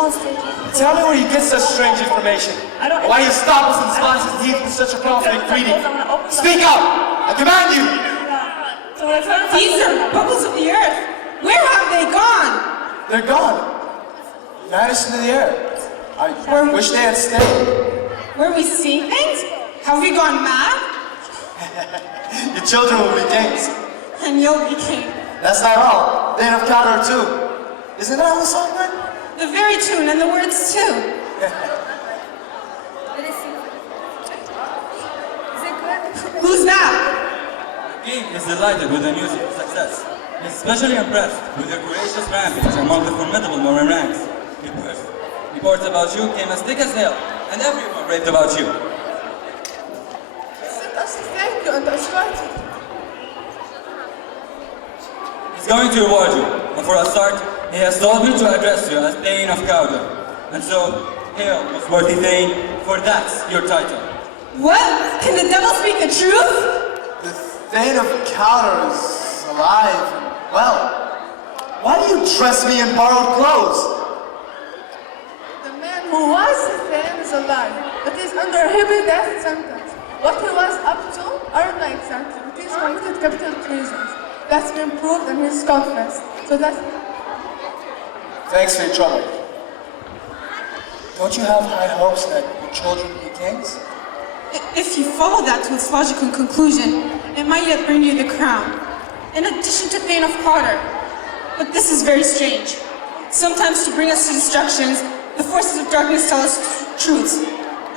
on, stage. Tell me where you get such strange information. Why you stop us and slice his teeth with such a confident greeting. Speak up! I command you! These are bubbles of the earth. Where have they gone? They're gone. Vanished into the air. I wish they had stayed. Were we seeing things? Have we gone mad? Your children will be kings. And you'll be king. That's not all. They have counter too. Isn't that how the song went? The very tune and the words too. Who's that? The king is delighted with the news of success. He is especially impressed with your courageous rampage among the formidable Norman ranks. Reports about you came as thick as hail, and everyone raved about you. Thank you, and that's right. He's going to reward you, but for a start, he has told me to address you as Thane of Cawdor. And so, hail, most worthy Thane, for that's your title. What? Can the devil speak the truth? The Thane of Cawdor is alive and well. Why do you dress me in borrowed clothes? The man who was the Thane is alive, but is under a heavy death sentence. What he was up to are like that. He's committed capital treasons. That's been proved and he's confessed. So that's... Thanks for your trouble. Don't you have high hopes that your children will be kings? If you follow that to its logical conclusion, it might yet bring you the crown, in addition to Thane of Cawdor. But this is very strange. Sometimes to bring us to destructions, the forces of darkness tell us truths,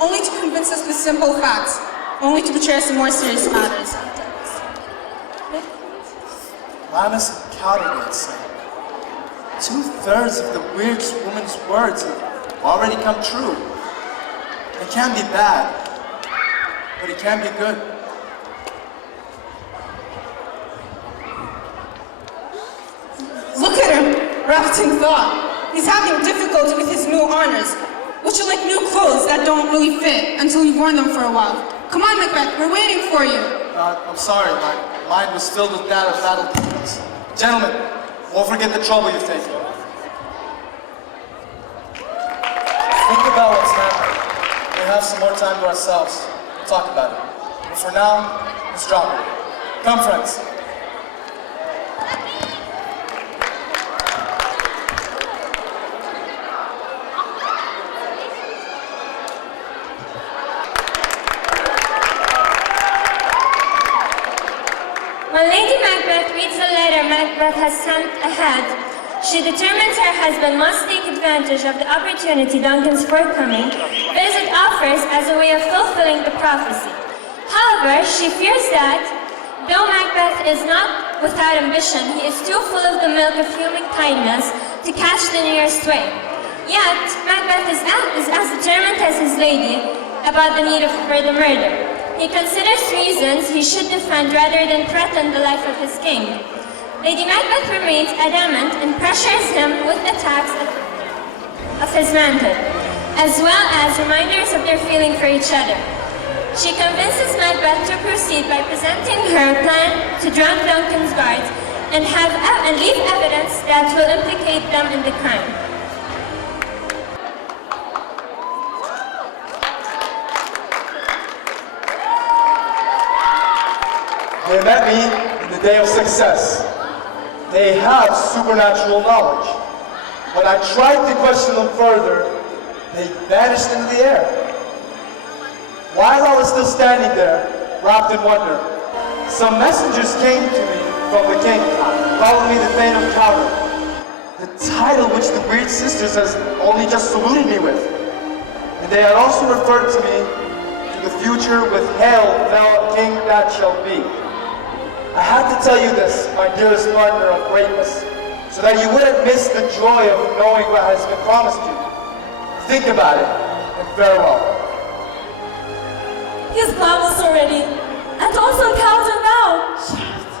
only to convince us with simple facts, only to betray us in more serious matters. Lamas and Cawdor say 2/3 of the weird woman's words have already come true. It can be bad, but it can be good. Look at him, wrapped in thought. He's having difficulty with his new honors, which are like new clothes that don't really fit until you've worn them for a while. Come on, Macbeth, we're waiting for you. I'm sorry, my mind was filled with that of battle demons. Gentlemen, won't forget the trouble you've taken. Think about what's happening. We have some more time to ourselves. We'll talk about it. But for now, let's drop it. Come, friends. When Lady Macbeth reads the letter Macbeth has sent ahead, she determines her husband must take advantage of the opportunity Duncan's forthcoming visit offers as a way of fulfilling the prophecy. However, she fears that, though Macbeth is not without ambition, he is too full of the milk of human kindness to catch the nearest way. Yet, Macbeth is as determined as his lady about the need for the murder. He considers reasons he should defend rather than threaten the life of his king. Lady Macbeth remains adamant and pressures him with attacks of his manhood, as well as reminders of their feeling for each other. She convinces Macbeth to proceed by presenting her plan to drown Duncan's guards and leave evidence that will implicate them in the crime. They met me in the day of success. They have supernatural knowledge. When I tried to question them further, they vanished into the air. While I was still standing there, wrapped in wonder, some messengers came to me from the king, calling me the Thane of Cawdor, the title which the Weird Sisters has only just saluted me with. And they had also referred to me to the future with "Hail, thou king that shall be." I had to tell you this, my dearest partner of greatness, so that you wouldn't miss the joy of knowing what has been promised you. Think about it, and farewell. He's promised already, and also Cawdor now.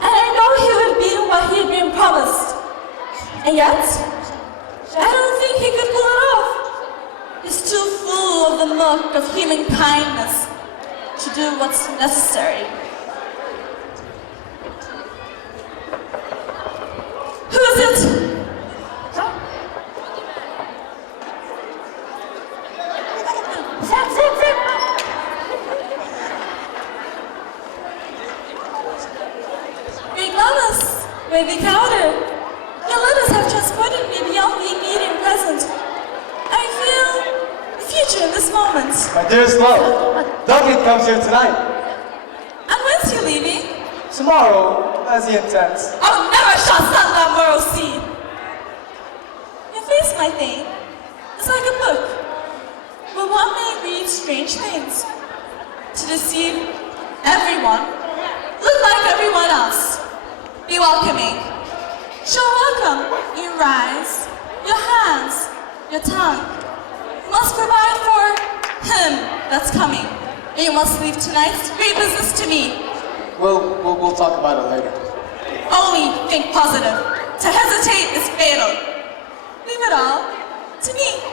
And I know he will be what he had been promised. And yet, I don't think he could pull it off. He's too full of the milk of human kindness to do what's necessary. Who is it? Great mamas, wavy counter. Your letters have transported me beyond the immediate present. I feel the future in this moment. My dearest love, Duncan comes here tonight. And when's he leaving? Tomorrow, as he intends. I'll never shall sun that moral seed. Your face, my thing, is like a book, where one may read strange things to deceive everyone. Look like everyone else. Be welcoming. Show welcome in your eyes, your hands, your tongue. You must provide for him that's coming. And you must leave tonight's great business to me. We'll talk about it later. Only think positive. To hesitate is fatal. Leave it all to me.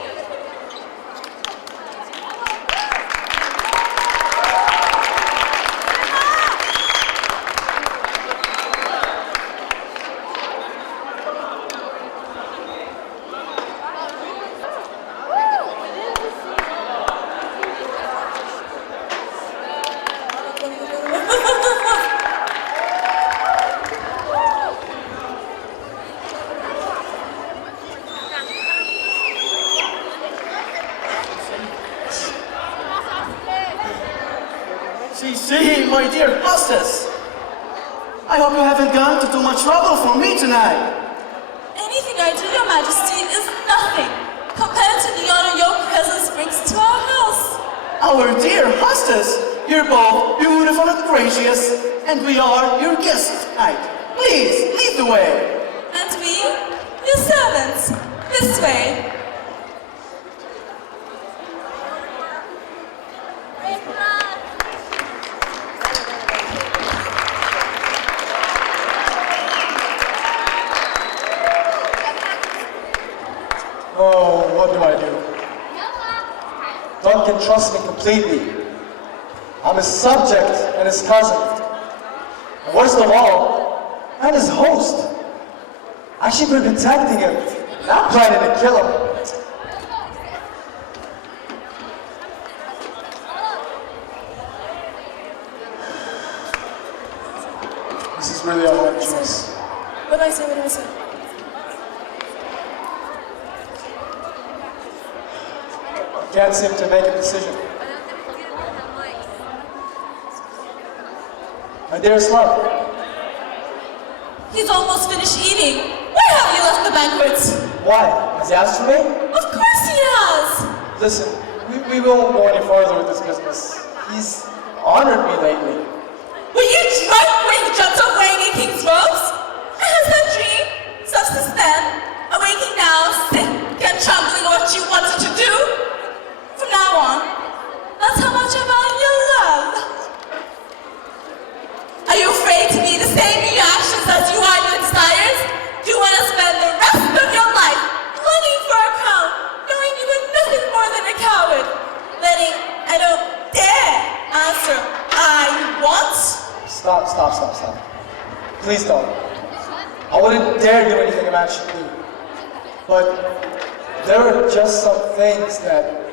See, my dear hostess. I hope you haven't gone to too much trouble for me tonight. Anything I do, Your Majesty, is nothing compared to the honor your presence brings to our house. Our dear hostess, you're both beautiful and gracious, and we are your guests tonight. Please, lead the way. And we, your servants, this way. Oh, what do I do? Duncan trusts me completely. I'm his subject and his cousin. And worst of all, I'm his host. I should be protecting him, not planning to kill him. This is really a hard choice. What do I say? What do I say? I can't seem to make a decision. My dearest love, He's almost finished eating. Where have you left the banquet? why? Has he asked for me? Of course he has. Listen, we won't go any further with this business. He's honored me lately. Were you drunk when you jumped off wearing a king's robes? And has that dream, substance then, awaking now, sick and trembling at what you wanted to do? From now on, that's how much I value your love. Are you afraid to be the same in your actions as you are in your desires? Do you want to spend the rest of your life longing for a crown, knowing you were nothing more than a coward? Letting I don't dare answer I want? Stop. Please don't. I wouldn't dare do anything a man should do. But there are just some things that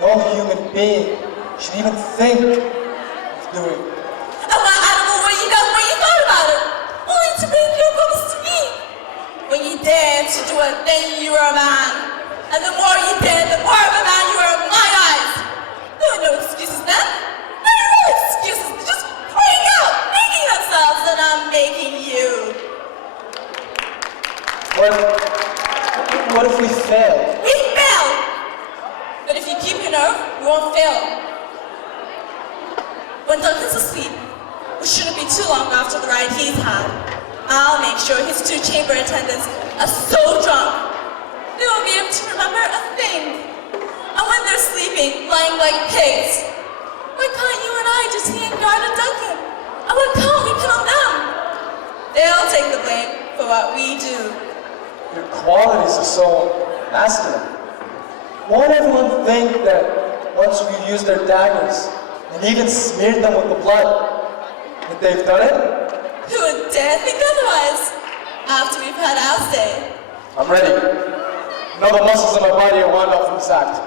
no human being should even think of doing. And what animal were you that when you thought about it? Only to bring your promise to me. When you dared to do a thing, you were a man. And the more you did, the more of a man you were in my eyes. There were no excuses then. There were no excuses. They're just pouring out, making themselves, and I'm making you. What if we fail? We failed. But if you keep your nerve, you won't fail. When Duncan's asleep, which shouldn't be too long after the ride he's had, I'll make sure his 2 chamber attendants are so drunk, they won't be able to remember a thing. And when they're sleeping, lying like pigs, why can't you and I just hang guard at Duncan? And why can't we pin on them? They'll take the blame for what we do. Your qualities are so masculine. Won't everyone think that once we use their daggers and even smeared them with the blood, that they've done it? Who would dare think otherwise? After we've had our say. I'm ready. I know the muscles in my body are wound up from this act.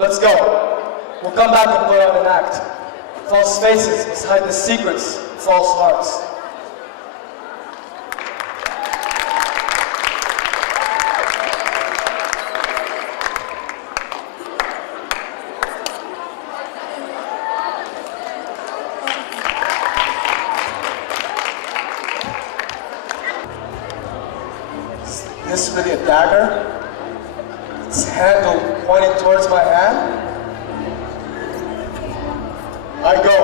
Let's go. will come back and put on an act. False faces must hide the secrets of false hearts. Is this really a dagger? Its handle pointing towards my hand? I go.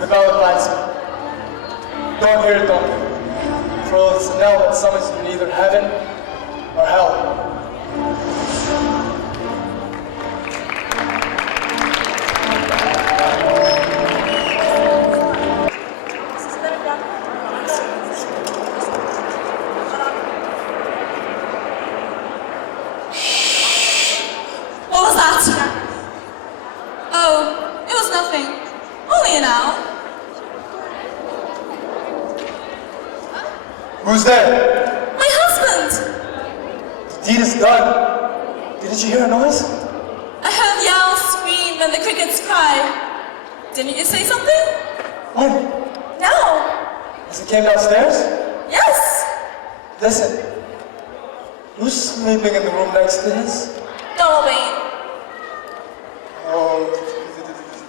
The bell invites me. Don't hear it, don't. For it's a knell that summons you in either heaven or hell. Who's there? My husband! The deed is done. Didn't you hear a noise? I heard yells, scream, and the crickets cry. Didn't you say something? When? No. As it came downstairs? Yes. Listen. Who's sleeping in the room next to his? Donald Wayne. Oh,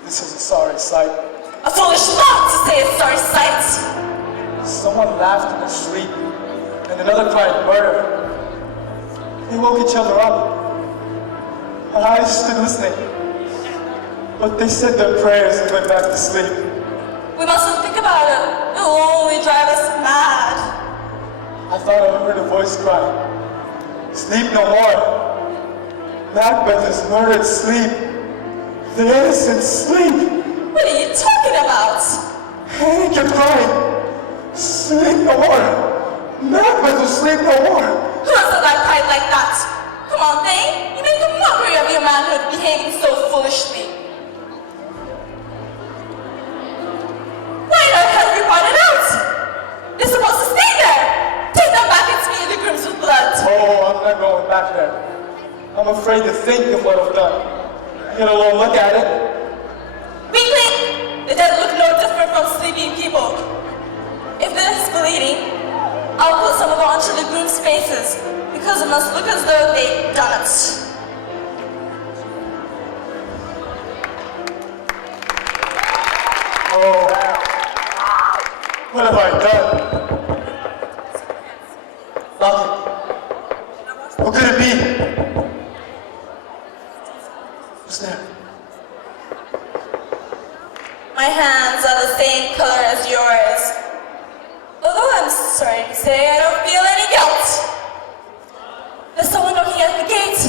this is a sorry sight. A foolish lot to say a sorry sight. Someone laughed in his sleep, and another cried murder. They woke each other up. I stood listening, but they said their prayers and went back to sleep. We mustn't think about it. It will only drive us mad. I thought I heard a voice cry, "Sleep no more. Macbeth has murdered sleep. The innocent sleep." What are you talking about? And he kept crying, "Sleep no more. Macbeth will sleep no more." Who else has I cried like that? Come on, Thane. You make a mockery of your manhood behaving so foolishly. Why not have you brought it out? They're supposed to stay there. Take them back and smear the grooms with blood. Oh, I'm not going back there. I'm afraid to think of what I've done. Get a little look at it. Weakling! The dead look no different from sleeping people. If there's bleeding, I'll put some of it onto the groom's faces, because it must look as though they've done it. Oh, what have I done? Nothing. What could it be? Who's there? My hands are the same color as yours. Although I'm sorry to say I don't feel any guilt. There's someone knocking at the gate.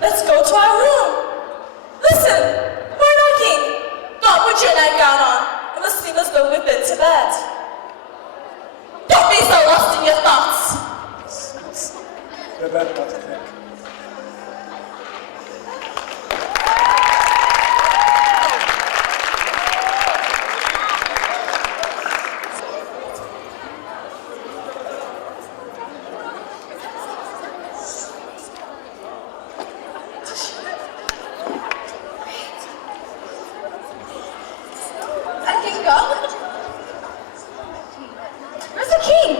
Let's go to our room. Listen, we're knocking. Don't put your nightgown on. It must seem as though we've been to bed. Don't be so lost in your thoughts. You're better not to think. I can go? Where's the king?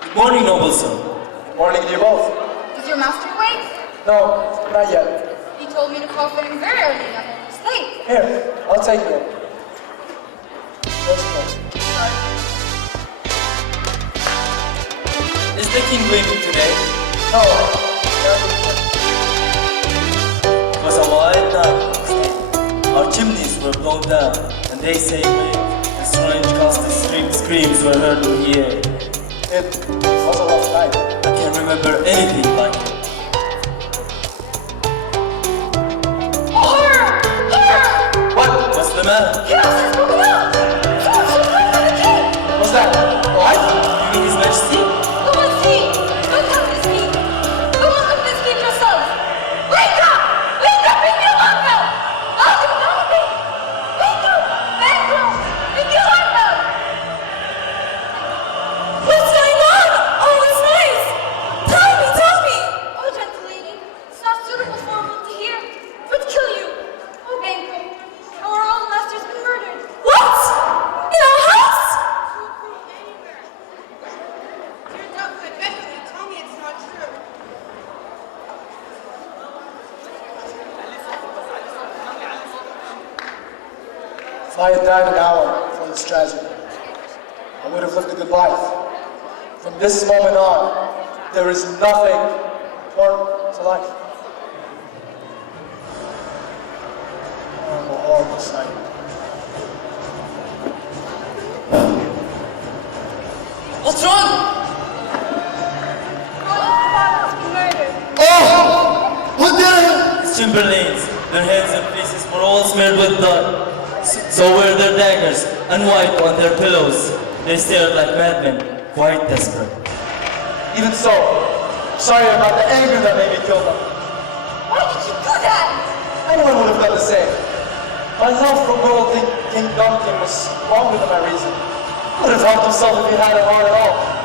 Good morning, noble sir. Morning to you both. Is your master awake? No, not yet. He told me to call for him very early. I'm almost late. Here, I'll take you. Let's go. Is the king leaving today? No, It was a wild night. Our chimneys were blown down, and they say wave, and strange ghastly screams were heard in the air. it was a rough night. I can't remember anything like it. Horror! Horror! What? What's the matter? Chaos has broken out! Someone's surprised by the king! What's that? What? You mean His Majesty? Go and see! Don't come this king! Go and investigate yourself! Wake up! Wake up if you want them! Welcome, Donovan! Wake up! Bankroll! If you want them! What's going on? All this noise! Tell me! I had died an hour before this tragedy, I would have lived a good life. From this moment on, there is nothing important to life. Horrible, horrible sight. What's wrong? Oh! What the hell? His Chamberlains, their heads and faces were all smeared with blood. So were their daggers, and white on their pillows. They stared like madmen, quite desperate. Even so, sorry about the anger that made me kill them. Why did you do that? Anyone would have done the same. My love for worldly King Duncan was stronger than my reason. He would have helped himself if he had a heart at all.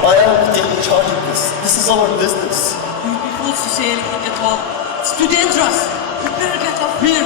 I am taking charge of this. This is our business. You'd be fools to say anything at all. It's too dangerous. We better get off here.